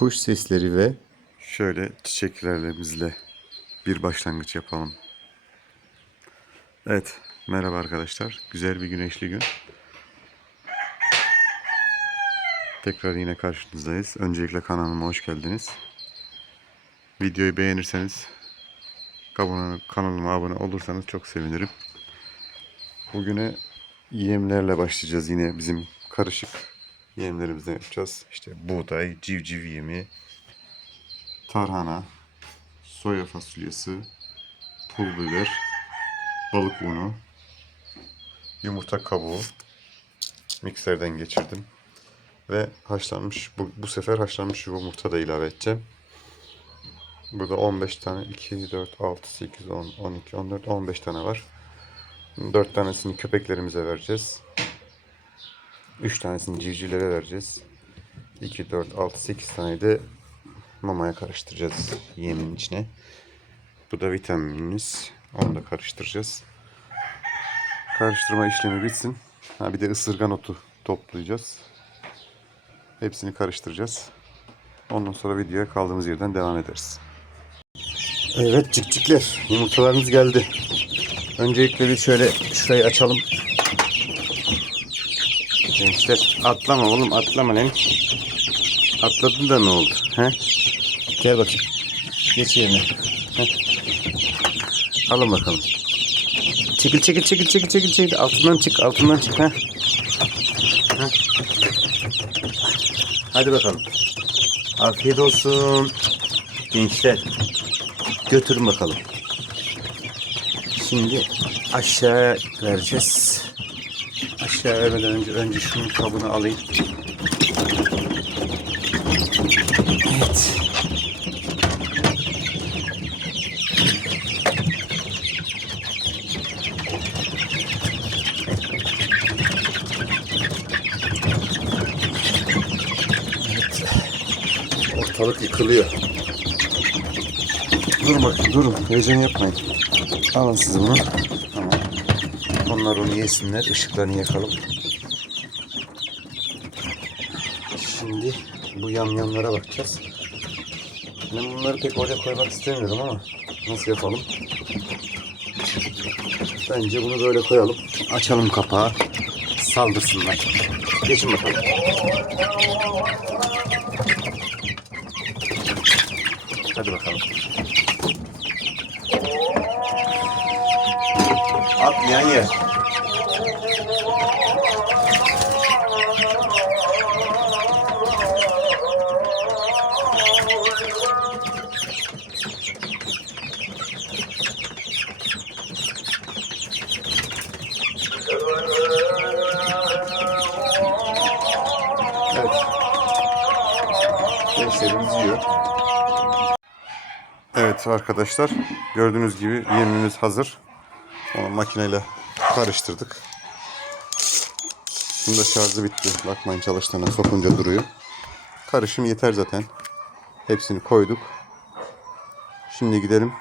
kuş sesleri ve şöyle çiçeklerimizle bir başlangıç yapalım. Evet, merhaba arkadaşlar. Güzel bir güneşli gün. Tekrar yine karşınızdayız. Öncelikle kanalıma hoş geldiniz. Videoyu beğenirseniz kanalıma, abone olursanız çok sevinirim. Bugüne yemlerle başlayacağız yine bizim karışık yemlerimizden yapacağız. İşte buğday, civciv yemi, tarhana, soya fasulyesi, pul biber, balık unu, yumurta kabuğu mikserden geçirdim. Ve haşlanmış, bu, bu sefer haşlanmış yumurta da ilave edeceğim. Burada 15 tane, 2, 4, 6, 8, 10, 12, 14, 15 tane var. 4 tanesini köpeklerimize vereceğiz. 3 tanesini civcivlere vereceğiz. 2, 4, 6, 8 tane de mamaya karıştıracağız yemin içine. Bu da vitaminimiz. Onu da karıştıracağız. Karıştırma işlemi bitsin. Ha bir de ısırgan otu toplayacağız. Hepsini karıştıracağız. Ondan sonra videoya kaldığımız yerden devam ederiz. Evet cikcikler. Yumurtalarımız geldi. Öncelikle bir şöyle şurayı açalım. Gençler atlama oğlum atlama lan. Atladın da ne oldu? He? Gel bakayım. Geç yerine. Heh. Alın bakalım. Çekil çekil çekil çekil çekil çekil. Altından çık altından çık. Heh. Heh. Hadi bakalım. Afiyet olsun. Gençler. Götürün bakalım. Şimdi aşağı vereceğiz. Aşağı vermeden önce önce şunun kabını alayım. Evet. Evet. Ortalık yıkılıyor. Dur bakayım durun. Heyecan yapmayın. Alın siz bunu. Onlar onu yesinler. Işıklarını yakalım. Şimdi bu yamyamlara bakacağız. Ben bunları pek oraya koymak istemiyorum ama nasıl yapalım? Bence bunu böyle koyalım. Açalım kapağı. Saldırsınlar. Geçin bakalım. Hadi bakalım. Atlayan yer. Evet. Gençlerimiz yiyor. Evet arkadaşlar gördüğünüz gibi yemimiz hazır. Onu makineyle karıştırdık. Şimdi da şarjı bitti. Bakmayın çalıştığına sokunca duruyor. Karışım yeter zaten. Hepsini koyduk. Şimdi gidelim.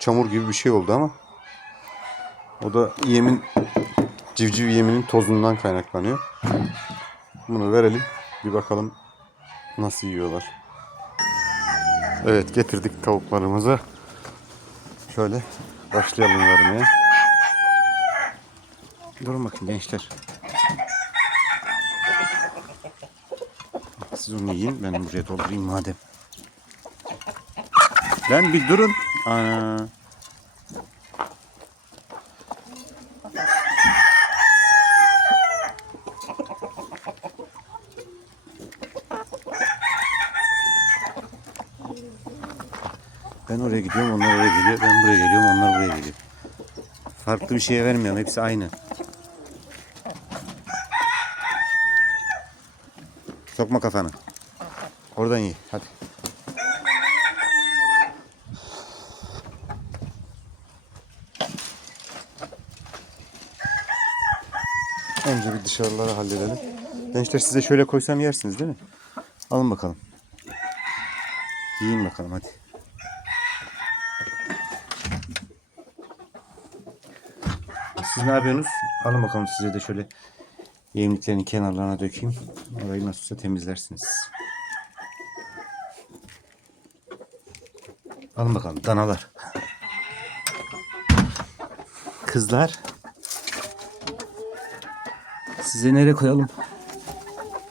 Çamur gibi bir şey oldu ama o da yemin civciv yeminin tozundan kaynaklanıyor. Bunu verelim. Bir bakalım nasıl yiyorlar. Evet getirdik tavuklarımızı. Şöyle başlayalım vermeye. Durun bakın gençler. Siz onu yiyin ben buraya doldurayım madem. Lan bir durun. Ana. Ben oraya gidiyorum, onlar oraya geliyor. Ben buraya geliyorum, onlar buraya geliyor. Farklı bir şeye vermiyorum. Hepsi aynı. Sokma kafanı. Oradan ye. Hadi. Önce bir dışarıları halledelim. Gençler size şöyle koysam yersiniz değil mi? Alın bakalım. Yiyin bakalım hadi. Siz ne yapıyorsunuz? Alın bakalım size de şöyle yemliklerin kenarlarına dökeyim. Orayı nasılsa temizlersiniz. Alın bakalım danalar. Kızlar. Size nereye koyalım?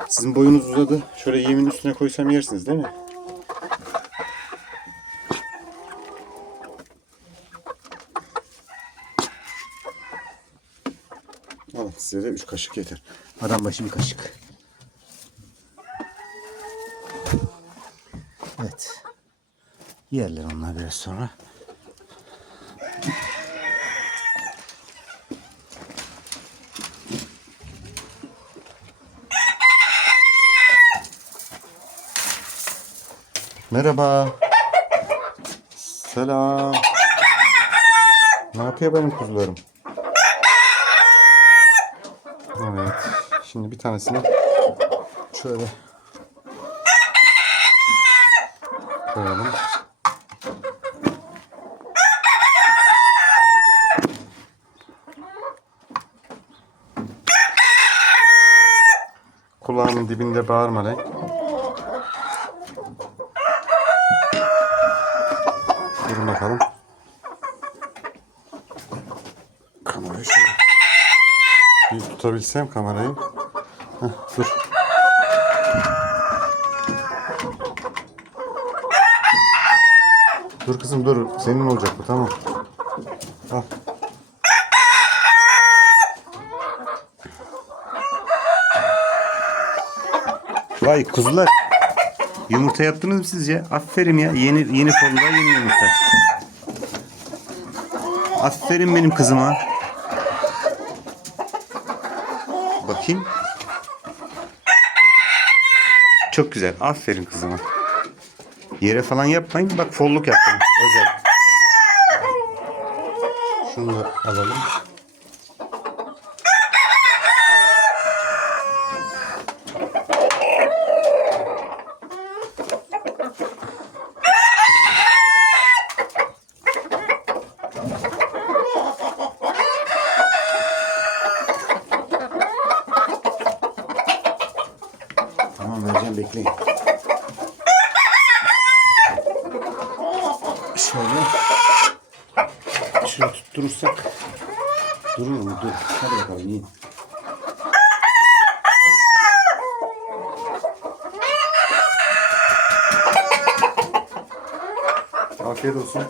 Sizin boyunuz uzadı. Şöyle yemin üstüne koysam yersiniz değil mi? Size de 3 kaşık yeter. Adam başı bir kaşık. Evet. Yerler onlar biraz sonra. Merhaba. Selam. Ne yapıyor benim kuzularım? Evet. Şimdi bir tanesini şöyle koyalım. Kulağımın dibinde bağırma lan. Durun bakalım. Kamerayı şöyle. Bir tutabilsem kamerayı. Dur. Dur kızım dur. Senin olacak bu tamam. Al. Vay kuzular. Yumurta yaptınız mı siz ya? Aferin ya. Yeni yeni konuda yeni yumurta. Aferin benim kızıma. Bakayım. Çok güzel. Aferin kızıma. Yere falan yapmayın. Bak folluk yaptım. Özel. Şunu alalım. Tamam vereceğim bekleyin. Şöyle. Şöyle tutturursak durur mu? Dur. Hadi bakalım yiyin. Afiyet olsun.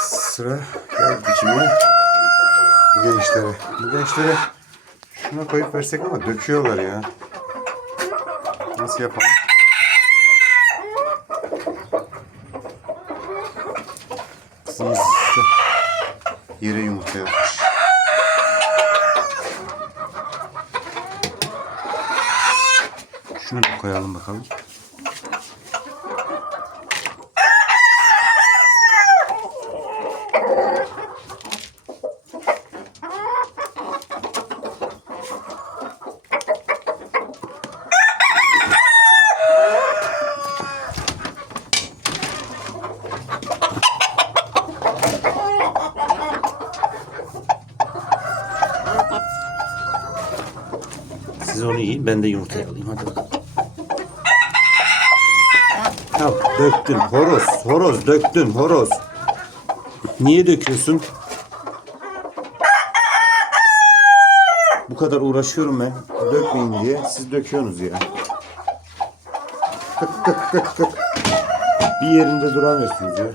Sıra geldi içime. Bu gençlere. Bu gençlere şuna koyup versek ama döküyorlar ya. Nasıl yapalım? Kızımız yere yumurta yapmış. Şunu da koyalım bakalım. Onu yiyin, ben de yumurtayı alayım. Hadi bakalım. Ya döktün horoz, horoz döktün horoz. Niye döküyorsun? Bu kadar uğraşıyorum ben. Dökmeyin diye. Siz döküyorsunuz ya. Tık tık tık tık. Bir yerinde duramıyorsunuz ya.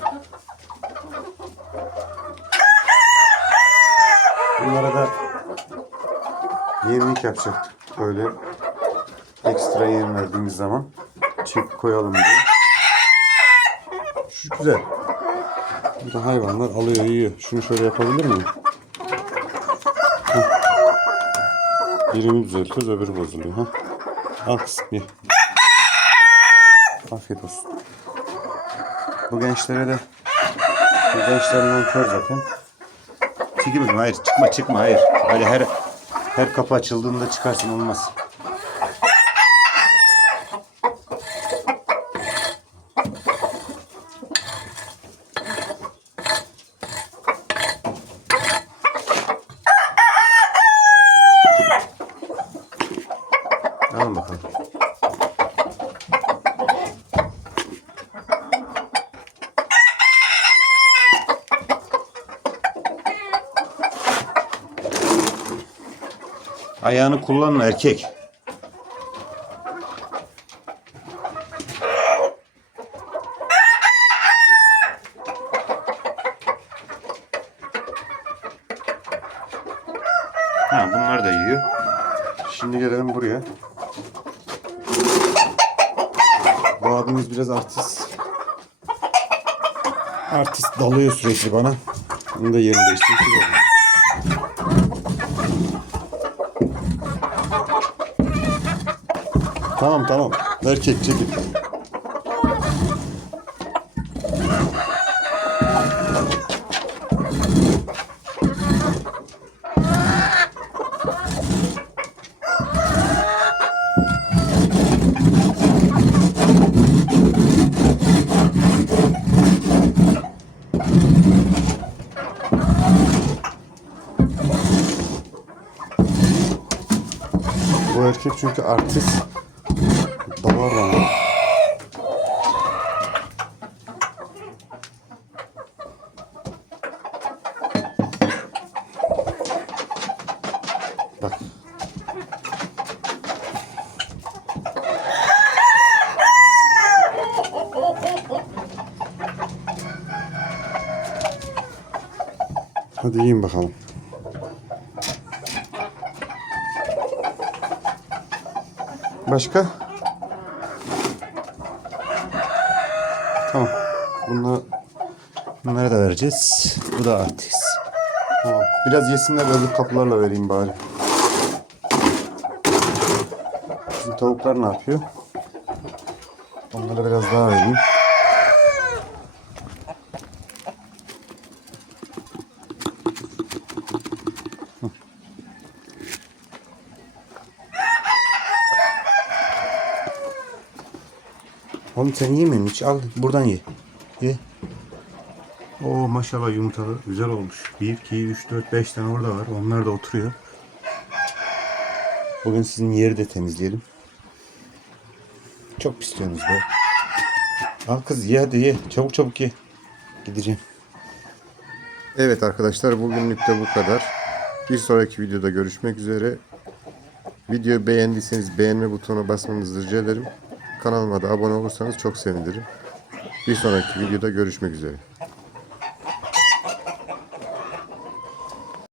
Bunlara da yemlik yapacak. Böyle ekstra yem verdiğimiz zaman çek koyalım diye. Şu güzel. Bu da hayvanlar alıyor yiyor. Şunu şöyle yapabilir miyim? Heh. Birini düzeltiyoruz öbürü bozuluyor. Ha? Al kızım ye. Afiyet olsun. Bu gençlere de bu gençlerin kör zaten. Çekil bakayım. Hayır çıkma çıkma hayır. Öyle her her kapı açıldığında çıkarsın olmaz. Alın bakalım. Ayağını kullanma erkek. Ha, bunlar da yiyor. Şimdi gelelim buraya. Bu abimiz biraz artist. Artist dalıyor sürekli bana. Onu da yerini değiştirmek Tamam tamam. Erkek çekil. Bu erkek çünkü artist. Dalar bana. Bak. Hadi yiyin bakalım. Başka? Tamam. Bunları, bunları da vereceğiz. Bu da artist. Tamam. Biraz yesinler öbür kapılarla vereyim bari. Bizim tavuklar ne yapıyor? Onlara biraz daha vereyim. Oğlum sen yemiyorsun hiç. Al buradan ye. Ye. Oo maşallah yumurtalı güzel olmuş. 1, 2, 3, 4, 5 tane orada var. Onlar da oturuyor. Bugün sizin yeri de temizleyelim. Çok pisliyorsunuz be. Al kız ye hadi ye. Çabuk çabuk ye. Gideceğim. Evet arkadaşlar bugünlük de bu kadar. Bir sonraki videoda görüşmek üzere. Videoyu beğendiyseniz beğenme butonuna basmanızı rica ederim. Kanalıma da abone olursanız çok sevinirim. Bir sonraki videoda görüşmek üzere.